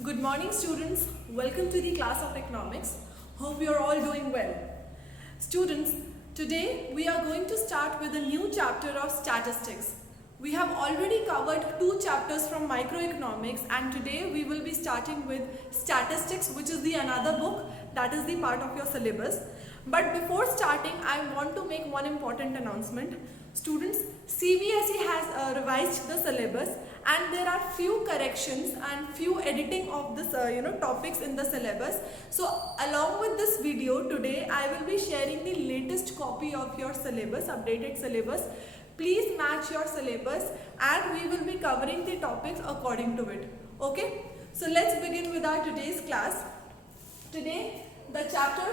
Good morning, students. Welcome to the class of economics. Hope you are all doing well. Students, today we are going to start with a new chapter of statistics. We have already covered two chapters from microeconomics, and today we will be starting with statistics, which is the another book that is the part of your syllabus. But before starting, I want to make one important announcement. Students, CBSE has revised the syllabus, and there are few corrections and few editing of this topics in the syllabus. So along with this video today, I will be sharing the latest copy of your syllabus, updated syllabus. Please match your syllabus and we will be covering the topics according to it. Okay, so let's begin with our today's class. Today the chapter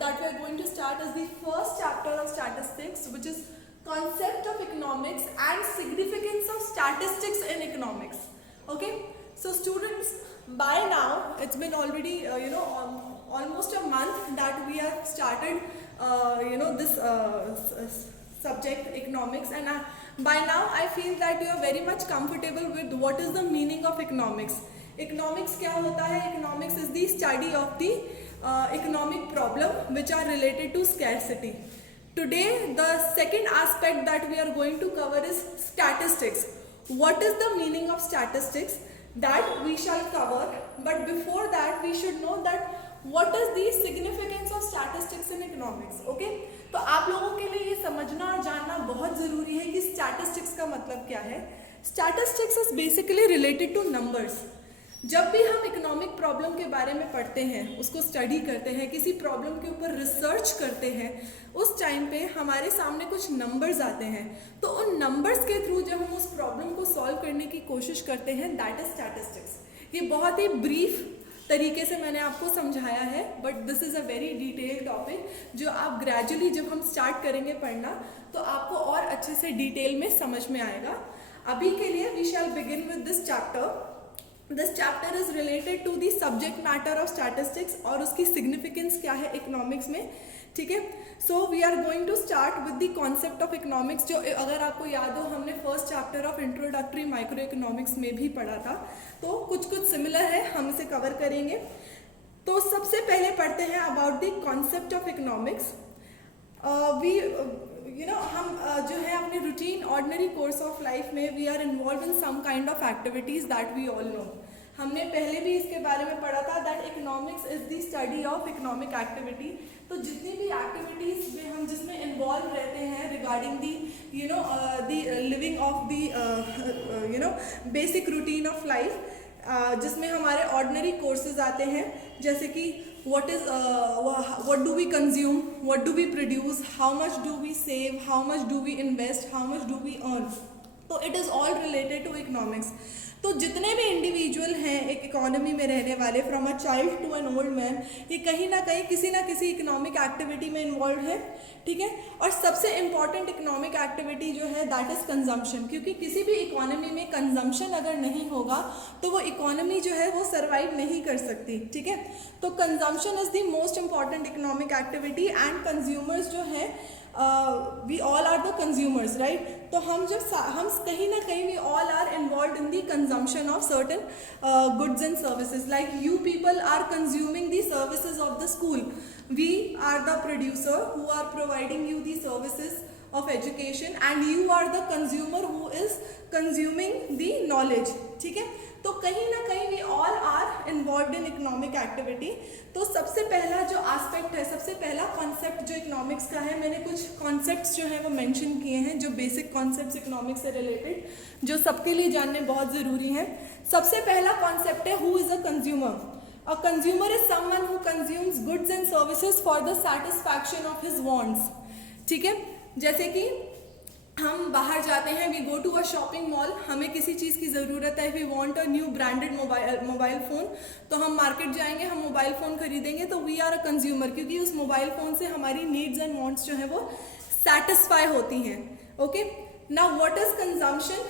that we are going to start is the first chapter of statistics, which is concept of economics and significance of statistics in economics. Okay, so students, by now it's been already almost a month that we have started this subject economics, and by now I feel that you are very much comfortable with what is the meaning of economics. Economics क्या होता है? Economics is the study of the economic problem which are related to scarcity. Today, the second aspect that we are going to cover is statistics. What is the meaning of statistics? That we shall cover. But before that, we should know that what is the significance of statistics in economics. Okay? तो आप लोगों के लिए ये समझना और जानना बहुत ज़रूरी है कि statistics का मतलब क्या है. Statistics is basically related to numbers. जब भी हम इकोनॉमिक प्रॉब्लम के बारे में पढ़ते हैं, उसको स्टडी करते हैं, किसी प्रॉब्लम के ऊपर रिसर्च करते हैं, उस टाइम पे हमारे सामने कुछ नंबर्स आते हैं. तो उन नंबर्स के थ्रू जब हम उस प्रॉब्लम को सॉल्व करने की कोशिश करते हैं, दैट इज स्टैटिस्टिक्स. ये बहुत ही ब्रीफ तरीके से मैंने आपको समझाया है, but this is a very detailed topic जो आप ग्रेजुअली जब हम स्टार्ट करेंगे पढ़ना तो आपको और अच्छे से डिटेल में समझ में आएगा. अभी के लिए we shall begin with this chapter. This chapter is related to the subject matter of statistics और उसकी significance क्या है economics में. ठीक है, so we are going to start with the concept of economics, जो अगर आपको याद हो हमने first chapter of introductory microeconomics में भी पढ़ा था, तो कुछ similar है, हम इसे cover करेंगे. तो सबसे पहले पढ़ते हैं about the concept of economics. हम जो है अपने routine ordinary course of life में we are involve in some kind of activities that we all know. हमने पहले भी इसके बारे में पढ़ा था that economics is the study of economic activity. तो जितनी भी एक्टिविटीज में हम जिसमें इन्वॉल्व रहते हैं regarding the living of the basic routine of life, जिसमें हमारे ऑर्डिनरी कोर्सेज आते हैं, जैसे कि what do we consume, what do we produce, how much do we save, how much do we invest, how much do we earn. तो it is all related to economics. तो जितने भी individual हैं एक इकोनॉमी में रहने वाले, from a child to an old man, ये कहीं ना कहीं किसी ना किसी इकोनॉमिक एक्टिविटी में इन्वॉल्व है. ठीक है, और सबसे इम्पॉर्टेंट इकोनॉमिक एक्टिविटी जो है दैट इज़ कंजम्पशन, क्योंकि किसी भी इकोनॉमी में कंजम्पशन अगर नहीं होगा तो वो इकोनॉमी जो है वो सर्वाइव नहीं कर सकती. ठीक है, तो consumption is the most important economic activity and consumers जो है we all are the consumers, right. तो हम कहीं ना कहीं we all are involve in the consumption of certain goods and services. Like you people are consuming the services of the school. We are the producer who are providing you the services of education and you are the consumer who is consuming the knowledge. ठीक है, तो कहीं ना कहीं we all are involved in economic activity. तो सबसे पहला जो aspect है, सबसे पहला concept जो economics का है, मैंने कुछ concepts जो है वो mention किए हैं, जो basic concepts economics से related, जो सबके लिए जानने बहुत ज़रूरी हैं. सबसे पहला concept है who is a consumer. A consumer is someone who consumes goods and services for the satisfaction of his wants. ठीक है, जैसे कि हम बाहर जाते हैं, we go to a shopping mall, हमें किसी चीज़ की ज़रूरत है, we want a new branded mobile phone, तो हम मार्केट जाएंगे, हम मोबाइल फ़ोन खरीदेंगे, तो वी आर अ कंज्यूमर, क्योंकि उस मोबाइल फ़ोन से हमारी नीड्स एंड वांट्स जो है वो सेटिस्फाई होती हैं. Okay, now what is consumption?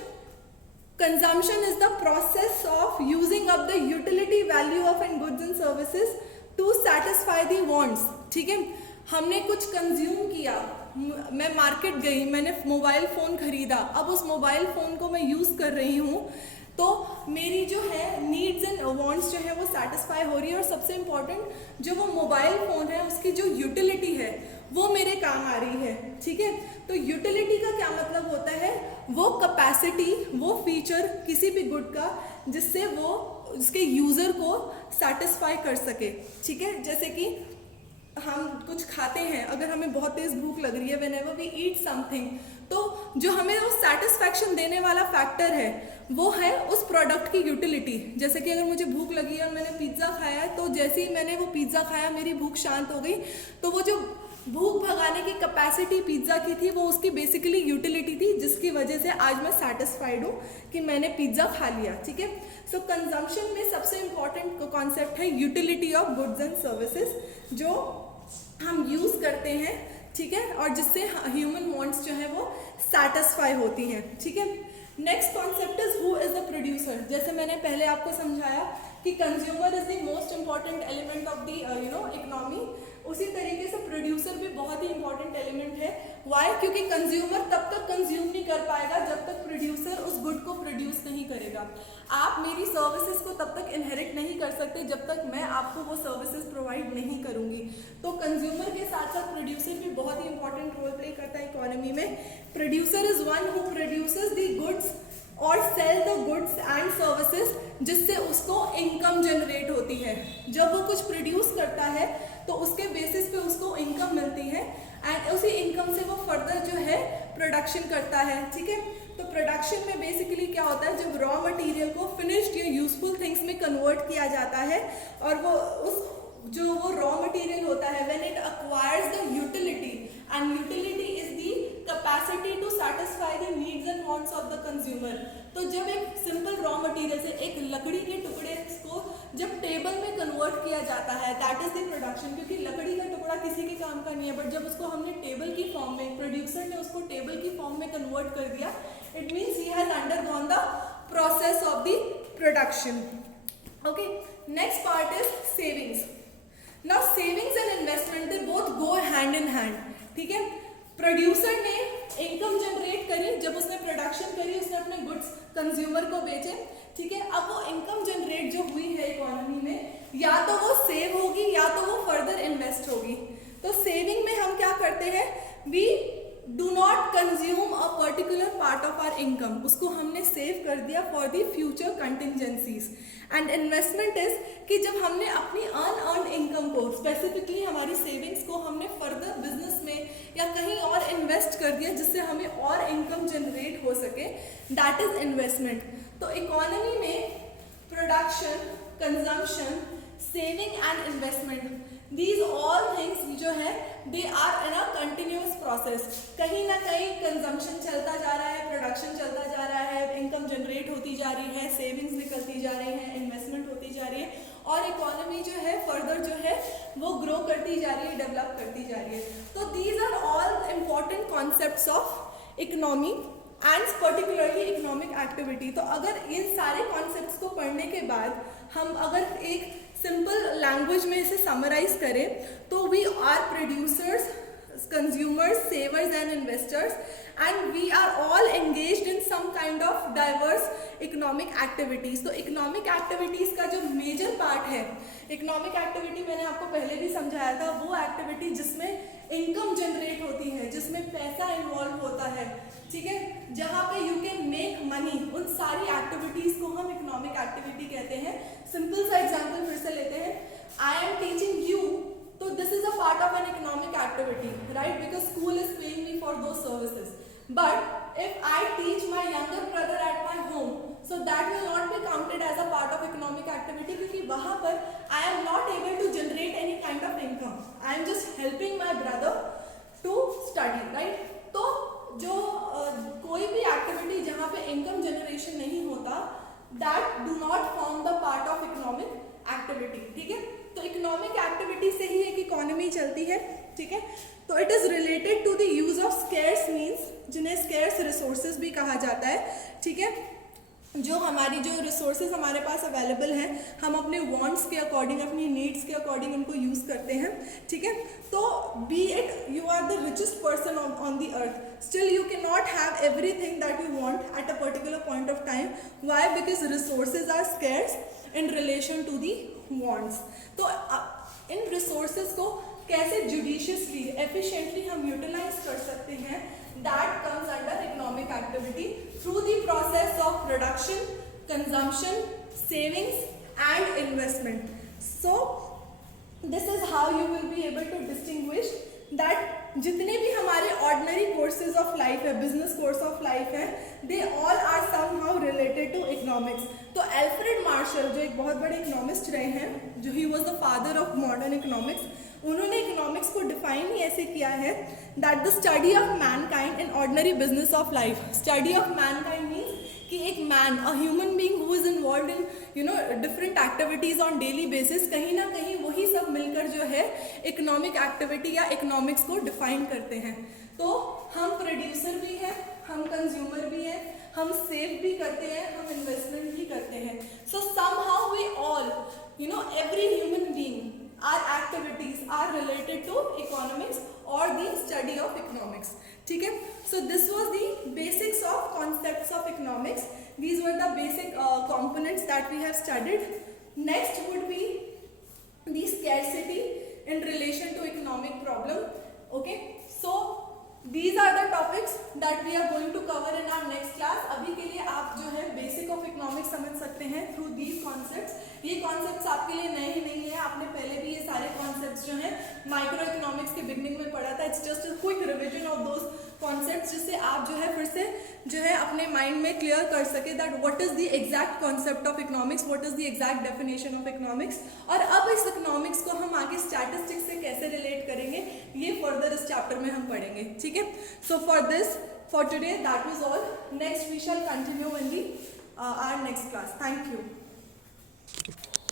Consumption is the process of using up the utility value of an goods and services to satisfy the wants. ठीक है, हमने कुछ कंज्यूम किया, मैं मार्केट गई, मैंने मोबाइल फ़ोन ख़रीदा, अब उस मोबाइल फ़ोन को मैं यूज़ कर रही हूँ, तो मेरी जो है नीड्स एंड वांट्स जो है वो सेटिस्फाई हो रही है, और सबसे इम्पॉर्टेंट जो वो मोबाइल फ़ोन है उसकी जो यूटिलिटी है वो मेरे काम आ रही है, ठीक है। तो यूटिलिटी का क्या मतलब होता है, वो कैपेसिटी, वो फीचर किसी भी गुड का जिससे वो उसके यूज़र को सेटिस्फाई कर सके, ठीक है। जैसे कि हम कुछ खाते हैं, अगर हमें बहुत तेज़ भूख लग रही है, व्हेनेवर वी ईट समथिंग, तो जो हमें वो सेटिस्फैक्शन देने वाला फैक्टर है वो है उस प्रोडक्ट की यूटिलिटी। जैसे कि अगर मुझे भूख लगी है और मैंने पिज़्ज़ा खाया है, तो जैसे ही मैंने वो पिज़्ज़ा खाया मेरी भूख शांत हो गई, तो वो जो भूख भगाने की कैपेसिटी पिज़्ज़ा की थी वो उसकी बेसिकली यूटिलिटी थी, जिसकी वजह से आज मैं सेटिस्फाइड हूँ कि मैंने पिज़्ज़ा खा लिया, ठीक है। सो कंजम्पशन में सबसे इम्पॉर्टेंट कॉन्सेप्ट है utility of goods and services, जो हम यूज़ करते हैं, ठीक है, और जिससे ह्यूमन वांट्स जो है वो सेटिस्फाई होती हैं, ठीक है। Next concept is who is the producer. जैसे मैंने पहले आपको समझाया कि consumer is the most important element of the economy, उसी तरीके से प्रोड्यूसर भी बहुत ही इंपॉर्टेंट एलिमेंट है। वाई? क्योंकि कंज्यूमर तब तक कंज्यूम नहीं कर पाएगा जब तक प्रोड्यूसर उस गुड को प्रोड्यूस नहीं करेगा। आप मेरी सर्विसेज को तब तक इनहेरिट नहीं कर सकते जब तक मैं आपको वो सर्विसेज प्रोवाइड नहीं करूंगी। तो कंज्यूमर के साथ साथ प्रोड्यूसर भी बहुत ही इंपॉर्टेंट रोल प्ले करता है इकोनॉमी में। Producer is one who produces the goods और sell the goods and services, जिससे उसको इनकम जनरेट होती है। जब वो कुछ प्रोड्यूस करता है तो उसके बेसिस पे उसको इनकम मिलती है, एंड उसी इनकम से वो फर्दर जो है प्रोडक्शन करता है, ठीक है। तो प्रोडक्शन में बेसिकली क्या होता है, जब रॉ मटेरियल को फिनिश्ड या यूजफुल थिंग्स में कन्वर्ट किया जाता है, और वो उस जो वो रॉ मटेरियल होता है, when it acquires the utility, and utility is the capacity to satisfy the needs and wants of the consumer. तो जब एक सिंपल रॉ मटेरियल से एक लकड़ी के टुकड़े को जब टेबल में कन्वर्ट किया जाता है, दैट इज द प्रोडक्शन। क्योंकि लकड़ी का टुकड़ा किसी के काम का नहीं है, बट जब उसको हमने टेबल की फॉर्म में, प्रोड्यूसर ने उसको टेबल की फॉर्म में कन्वर्ट कर दिया, it means he has undergone the process of the production. Okay, next part is savings. Now savings and investment they both go hand in hand, ठीक है। प्रोड्यूसर ने इनकम जनरेट करी, जब उसने प्रोडक्शन करी, उसने अपने गुड्स कंज्यूमर को बेचे, ठीक है। अब वो इनकम जनरेट जो हुई है इकोनॉमी में, या तो वो सेव होगी या तो वो फर्दर इन्वेस्ट होगी। तो सेविंग में हम क्या करते हैं, we do not consume a particular part of our income, उसको हमने सेव कर दिया for the future contingencies. And investment is कि जब हमने अपनी अनअर्न्ड इनकम को, स्पेसिफिकली हमारी सेविंग्स को हमने फर्दर बिजनेस में या कहीं और इन्वेस्ट कर दिया जिससे हमें और इनकम जनरेट हो सके, दैट इज इन्वेस्टमेंट। तो इकोनॉमी में production, consumption, saving and investment, these all things जो है they are in a continuous process। कहीं ना कहीं कंजम्पशन चलता जा रहा है, प्रोडक्शन चलता जा रहा है, इनकम जनरेट होती जा रही है, सेविंग्स निकलती जा रही है, इन्वेस्टमेंट होती जा रही है, और इकोनॉमी जो है फर्दर जो है वो ग्रो करती जा रही है, डेवलप करती जा रही है। तो these are all important concepts of economy and particularly economic activity. तो अगर इन सारे कॉन्सेप्ट्स को पढ़ने के बाद हम अगर एक सिंपल लैंग्वेज में इसे समराइज करें, तो we are producers, consumers, savers and investors, and we are all engaged in some kind of diverse economic activities. तो इकोनॉमिक एक्टिविटीज़ का जो मेजर पार्ट है, इकोनॉमिक एक्टिविटी मैंने आपको पहले भी समझाया था, वो एक्टिविटी जिसमें इनकम जनरेट होती है, जिसमें पैसा इन्वॉल्व होता है, ठीक है, जहाँ पे यू कैन मेक मनी, उन सारी एक्टिविटीज़ को हम इकोनॉमिक एक्टिविटी कहते हैं। सिंपल सा एग्जांपल फिर से लेते हैं, आई एम टीचिंग यू, तो this is a part of an economic activity, right, because school is paying me for those services. But if I teach my younger brother at my home, so that will not be counted as a part of economic activity, क्योंकि वहाँ पर I am not able to generate any kind of income, I am just helping my brother to study, right. तो जो कोई भी activity जहाँ पे income generation नहीं होता, that do not form the part of economic activity, ठीक है। तो इकोनॉमिक एक्टिविटी से ही एक इकोनॉमी चलती है, ठीक है। तो it is related to the use of scarce means, जिन्हें स्केर्स रिसोर्सेज भी कहा जाता है, ठीक है। जो हमारी जो रिसोर्सेज हमारे पास अवेलेबल हैं, हम अपने वांट्स के अकॉर्डिंग, अपनी नीड्स के अकॉर्डिंग उनको यूज़ करते हैं, ठीक है। तो be it you are the richest person on the earth, still you can not have everything that you want at a particular point of time. Why? Because resources are scarce in relation to the wants. तो इन resources को कैसे judiciously, efficiently हम utilise कर सकते हैं, that comes under economic activity through the process of production, consumption, savings and investment. So this is how you will be able to distinguish that जितने भी हमारे ordinary courses of life है, business course of life है, they all are somehow related to economics. तो Alfred Marshall जो एक बहुत बड़े इकोनॉमिस्ट रहे हैं, जो he was the father of modern economics, उन्होंने इकोनॉमिक्स को डिफाइन ही ऐसे किया है that the study of Mankind in ordinary business of life. Study of Mankind means कि एक man, a human being who is involve in different activities on daily basis, कहीं ना कहीं वही सब मिलकर जो है इकोनॉमिक एक्टिविटी या इकोनॉमिक्स को डिफाइन करते हैं। तो हम प्रोड्यूसर भी हैं, हम कंज्यूमर भी हैं, हम सेव भी करते हैं, हम इन्वेस्टमेंट भी करते हैं। So somehow we all, every human being, our activities are related to economics or the study of economics, ठीक है। So this was the basics of concepts of economics. These were the basic components that we have studied. Next would be the scarcity in relation to economic problem. Okay, so these are the topics that we are going to cover in our next class. अभी के लिए आप जो है basic of economics समझ सकते हैं through these concepts. ये कॉन्सेप्ट्स आपके लिए नए ही नहीं है, आपने पहले भी ये सारे कॉन्सेप्ट्स जो हैं माइक्रो इकोनॉमिक्स के बिगनिंग में पढ़ा था। It's just a quick revision of those concepts, जिससे आप जो है फिर से जो है अपने माइंड में क्लियर कर सके that what is the exact concept of economics, what is the exact definition of economics. और अब इस इकोनॉमिक्स को हम आगे स्टैटिस्टिक्स से कैसे रिलेट करेंगे, ये फर्दर इस चैप्टर में हम पढ़ेंगे, ठीक है। सो for today that was all. Next we shall continue in the our next class. Thank you.